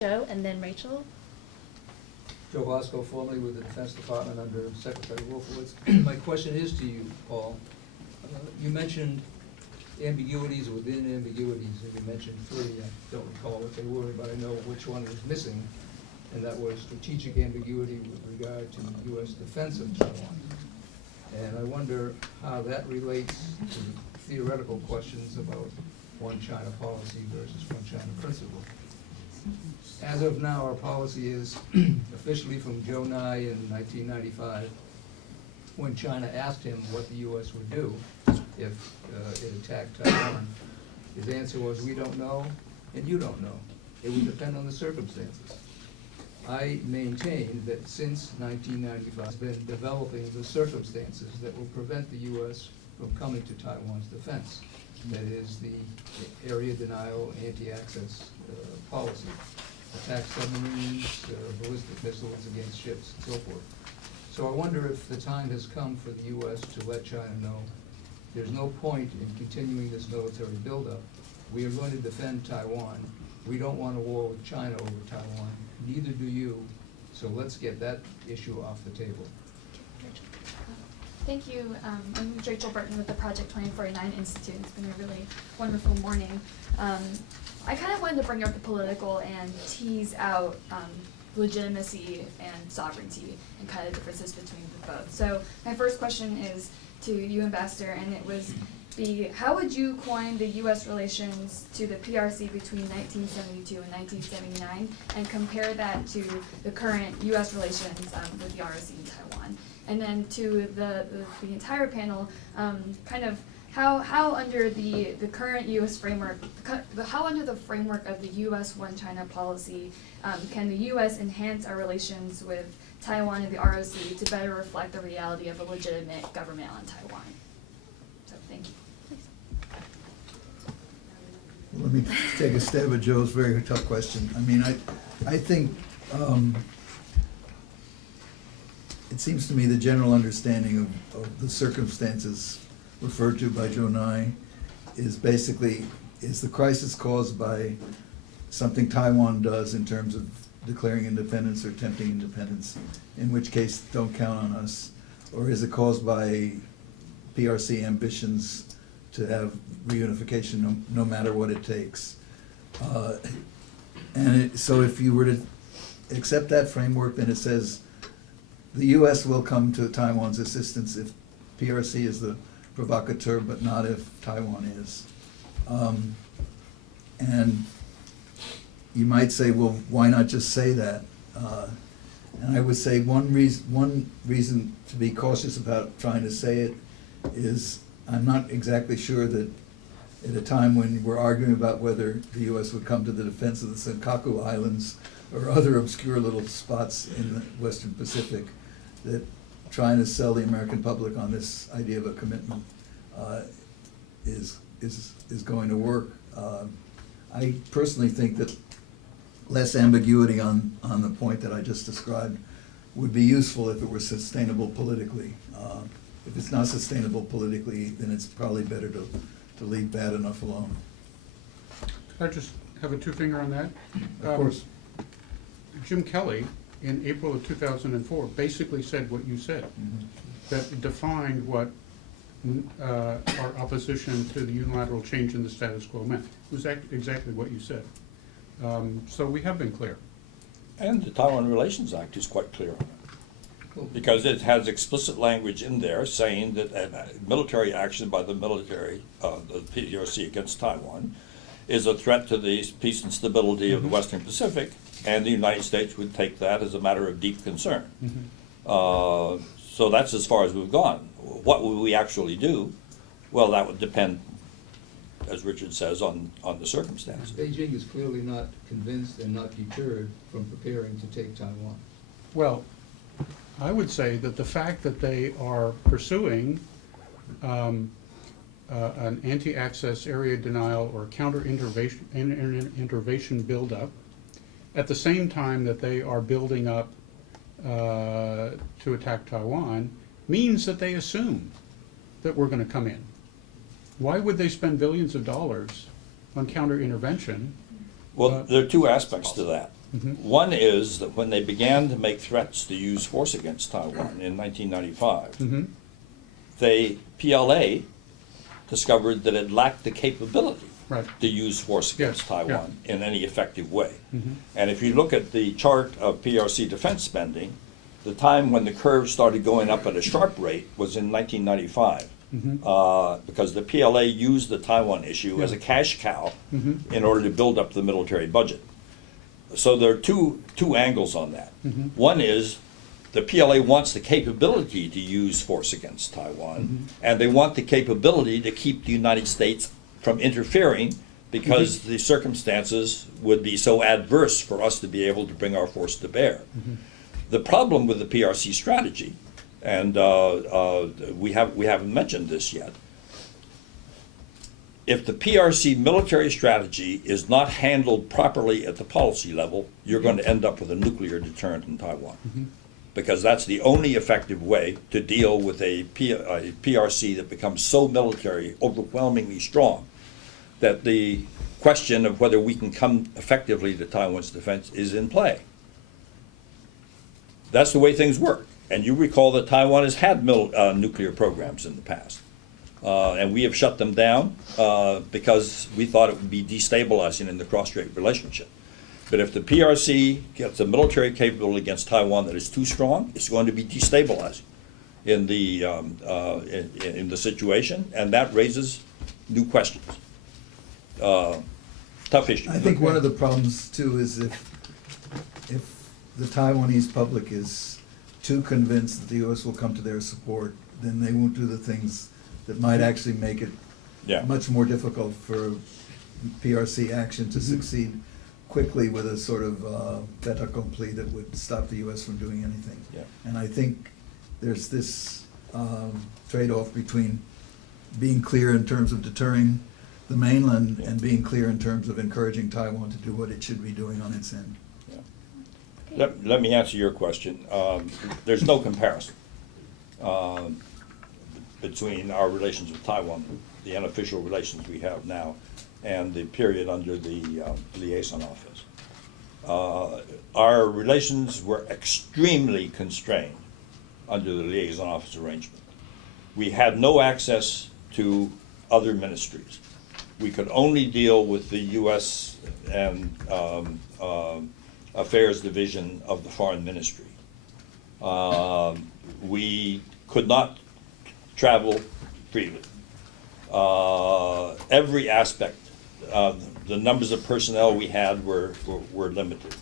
Joe, and then Rachel. Joe Bosco, formerly with the Defense Department under Secretary Wolfowitz. My question is to you, Paul. You mentioned ambiguities within ambiguities, and you mentioned three. I don't recall what they were, but I know which one was missing, and that was strategic ambiguity with regard to U.S. defense of Taiwan. And I wonder how that relates to theoretical questions about one China policy versus one China principle. As of now, our policy is officially from Joe Nye in 1995, when China asked him what the U.S. would do if it attacked Taiwan. His answer was, we don't know, and you don't know. It would depend on the circumstances. I maintain that since 1995, has been developing the circumstances that will prevent the U.S. from coming to Taiwan's defense. That is the area denial, anti-access policy, attack submarines, ballistic missiles against ships, and so forth. So I wonder if the time has come for the U.S. to let China know there's no point in continuing this military buildup. We are going to defend Taiwan. We don't want a war with China over Taiwan. Neither do you. So let's get that issue off the table. Thank you. I'm Rachel Burton with the Project 2049 Institute. It's been a really wonderful morning. I kind of wanted to bring up the political and tease out legitimacy and sovereignty and kind of differences between the both. So my first question is to you, Ambassador, and it was how would you coin the U.S. relations to the PRC between 1972 and 1979 and compare that to the current U.S. relations with the ROC in Taiwan? And then to the entire panel, kind of how under the current U.S. framework, how under the framework of the U.S. One China policy, can the U.S. enhance our relations with Taiwan and the ROC to better reflect the reality of a legitimate government on Taiwan? So thank you. Let me take a stab at Joe's very tough question. I mean, I think it seems to me the general understanding of the circumstances referred to by Joe Nye is basically, is the crisis caused by something Taiwan does in terms of declaring independence or attempting independence, in which case don't count on us, or is it caused by PRC ambitions to have reunification no matter what it takes? So if you were to accept that framework, then it says the U.S. will come to Taiwan's assistance if PRC is the provocateur, but not if Taiwan is. And you might say, well, why not just say that? And I would say one reason to be cautious about trying to say it is I'm not exactly sure that at a time when we're arguing about whether the U.S. would come to the defense of the Senkaku Islands or other obscure little spots in the Western Pacific, that trying to sell the American public on this idea of a commitment is going to work. I personally think that less ambiguity on the point that I just described would be useful if it were sustainable politically. If it's not sustainable politically, then it's probably better to leave bad enough alone. Could I just have a two-finger on that? Of course. Jim Kelly, in April of 2004, basically said what you said, that defined what our opposition to the unilateral change in the status quo meant. It was exactly what you said. So we have been clear. And the Taiwan Relations Act is quite clear on it, because it has explicit language in there saying that military action by the military, the PRC against Taiwan, is a threat to the peace and stability of the Western Pacific, and the United States would take that as a matter of deep concern. So that's as far as we've gone. What will we actually do? Well, that would depend, as Richard says, on the circumstances. Beijing is clearly not convinced and not deterred from preparing to take Taiwan. Well, I would say that the fact that they are pursuing an anti-access area denial or counter-intervention buildup at the same time that they are building up to attack Taiwan means that they assume that we're going to come in. Why would they spend billions of dollars on counter-intervention Well, there are two aspects to that. One is that when they began to make threats to use force against Taiwan in 1995, PLA discovered that it lacked the capability Right. to use force against Yes, Taiwan in any effective way. Mm-hmm. And if you look at the chart of PRC defense spending, the time when the curve started going up at a sharp rate was in 1995. Because the PLA used the Taiwan issue as a cash cow in order to build up the military budget. So there are two angles on that. One is the PLA wants the capability to use force against Taiwan, and they want the capability to keep the United States from interfering because the circumstances would be so adverse for us to be able to bring our force to bear. The problem with the PRC strategy, and we haven't mentioned this yet, if the PRC military strategy is not handled properly at the policy level, you're going to end up with a nuclear deterrent in Taiwan. Because that's the only effective way to deal with a PRC that becomes so military, overwhelmingly strong, that the question of whether we can come effectively to Taiwan's defense is in play. That's the way things work. And you recall that Taiwan has had nuclear programs in the past. And we have shut them down because we thought it would be destabilizing in the cross-strait relationship. But if the PRC gets a military capability against Taiwan that is too strong, it's going to be destabilizing in the situation, and that raises new questions. Tough issue. I think one of the problems too is if the Taiwanese public is too convinced that the US will come to their support, then they won't do the things that might actually make it Yeah. much more difficult for PRC action to succeed quickly with a sort of fait accompli that would stop the US from doing anything. Yeah. And I think there's this trade-off between being clear in terms of deterring the mainland and being clear in terms of encouraging Taiwan to do what it should be doing on its end. Let me answer your question. There's no comparison between our relations with Taiwan, the unofficial relations we have now, and the period under the liaison office. Our relations were extremely constrained under the liaison office arrangement. We had no access to other ministries. We could only deal with the U.S. and Affairs Division of the Foreign Ministry. We could not travel freely. Every aspect, the numbers of personnel we had were limited.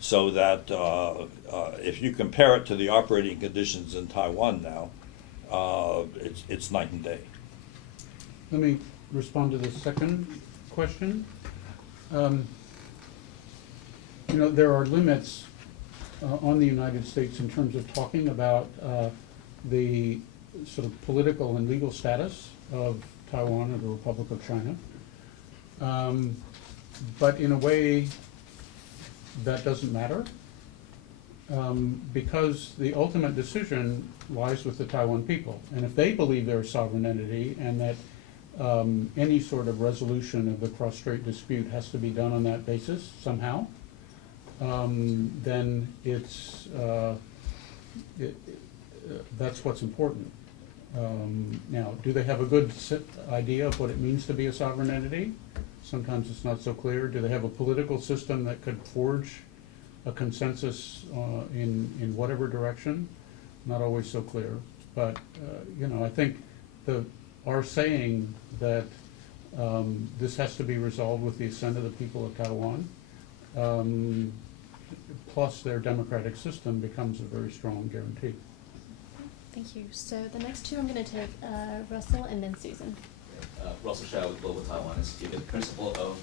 So that if you compare it to the operating conditions in Taiwan now, it's night and day. Let me respond to the second question. You know, there are limits on the United States in terms of talking about the sort of political and legal status of Taiwan and the Republic of China. But in a way, that doesn't matter, because the ultimate decision lies with the Taiwan people. And if they believe they're a sovereign entity and that any sort of resolution of the cross-strait dispute has to be done on that basis somehow, then that's what's important. Now, do they have a good idea of what it means to be a sovereign entity? Sometimes it's not so clear. Do they have a political system that could forge a consensus in whatever direction? Not always so clear. But, you know, I think our saying that this has to be resolved with the assent of the people of Taiwan, plus their democratic system, becomes a very strong guarantee. Thank you. So the next two I'm going to take Russell and then Susan. Russell Shao with Global Taiwan Institute, the principal of